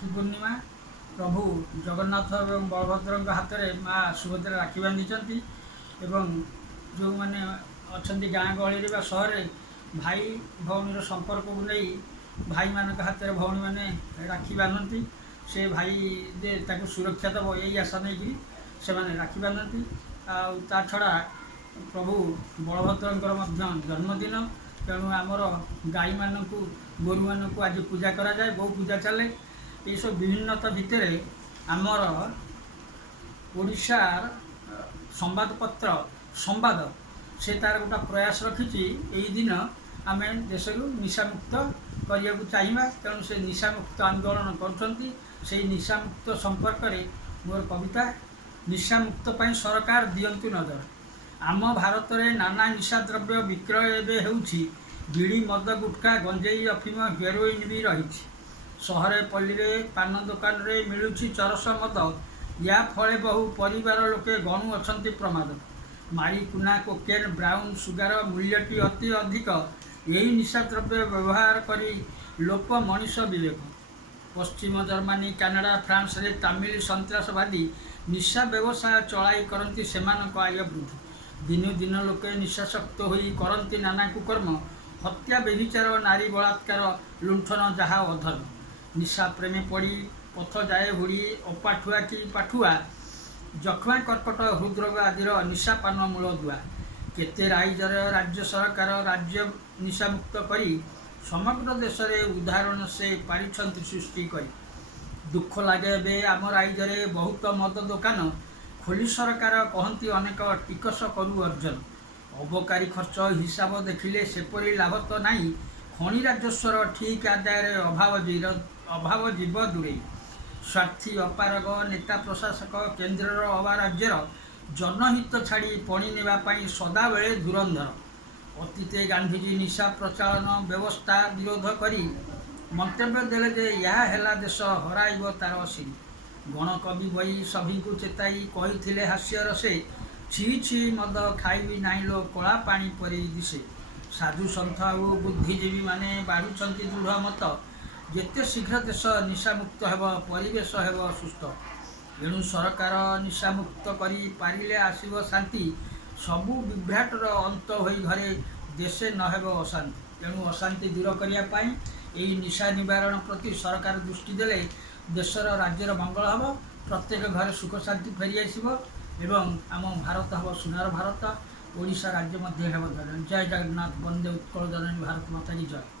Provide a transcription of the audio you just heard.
राखी पूर्णिमा प्रभु जगन्नाथ और बलभद्र हाथ में माँ सुभद्रा राखी बांधी एवं जो मैंने अच्छा गाँ गहली सहर भाई भौणी संपर्क को नहीं भाई मान हाथ में भौणी मैंने राखी बांधती से भाई जे सुरक्षा दब यही आशा नहीं से राखी बांधती आ छड़ा प्रभु बलभद्र जन्मदिन तेणु आमर गाई मानक गोरु मानक आज पूजा करा जाए बहु पूजा चले ये सब विभिन्नता भितर आमर ओडिशार संवादपत्र संवाद से तार गोटा प्रयास रखी यही दिन आम देश को निशामुक्त करने को चाहिए तेणु से निशामुक्त आंदोलन कर निशामुक्त संपर्क में मोर कविता निशामुक्त पर सरकार दियंतु नजर आम भारत में नाना निशा द्रव्य विक्रय एवं होउछि बीड़ी मद गुटखा गंजेई अफिम हेरोइन भी रही सहरे पल्ली पान दुकान रे मिलुछि चरस मद या फले बहु परिवार लोके गणु अछंती प्रमाद मारिकुना कोकेन ब्राउन सुगार मूल्यटी अति अधिक यही निशा द्रव्य व्यवहार करी लोक मनीष विवेक पश्चिम जर्मनी कानाडा फ्रांस रे तमिल सन्त्रासवादी निशा व्यवसाय चलाई करती सेमानक आय वृद्धि दिनु दिन लोके निशाशक्त होई करती नाना कुकर्म हत्या व्यभिचार नारी बलात्कार लुंठन जहा अधर्म निशा प्रेमी पड़ी पथ जाए हुड़ी अपाठुआ कि पाठुआ जख्मा कर्कट हृदरोग आदि निशापान मूल दुआ केते राइजर राज्य सरकार राज्य निशामुक्त करी समग्र देश में उदाहरण से पारिछंती सृष्टि करी दुख लगे बे आम राइजरे बहुत मद दुकान खोली सरकार कहती अनेक टिकस करू अर्जन अबकारी खर्च हिसाब देखिले सेपरी लाभ तो नहीं खनि राजस्वर ठीक आदाय अभाव जीव दूरे स्वार्थी अपारग नेता प्रशासक केन्द्र अवा राज्यर जनहित छाड़ी पणी नेवाई सदाबले धुरंधर अतीते गांधीजी निशा प्रचलन व्यवस्था विरोध करी मंतव्य देले जे यह हेला देश हराइब तार सिरी गणकवि बही सभी को चेताई कही हास्यर से छी छी मद खाइबी नाई लो कला पानी परी दिशे साधु सन्थ और बुद्धिजीवी माने बाढ़ुंट दृढ़ मत जेते शीघ्र देश निशामुक्त हेब परिवेश हेब सुस्थ एणु सरकार निशामुक्त करी पारिले आसिब शांति सबु विभ्राटर अंत होई घरे देशे नहेब अशांति तेणु अशांति दूर करने यही निशा निवारण प्रति सरकार दृष्टि देले देशर राज्यर मंगल हम प्रत्येक घर सुख शांति फेरी आसब एवं आम भारत हम सुनार भारत ओडिशा राज्य मध्य जय जगन्नाथ वंदे उत्कल जननी भारत माता की जय।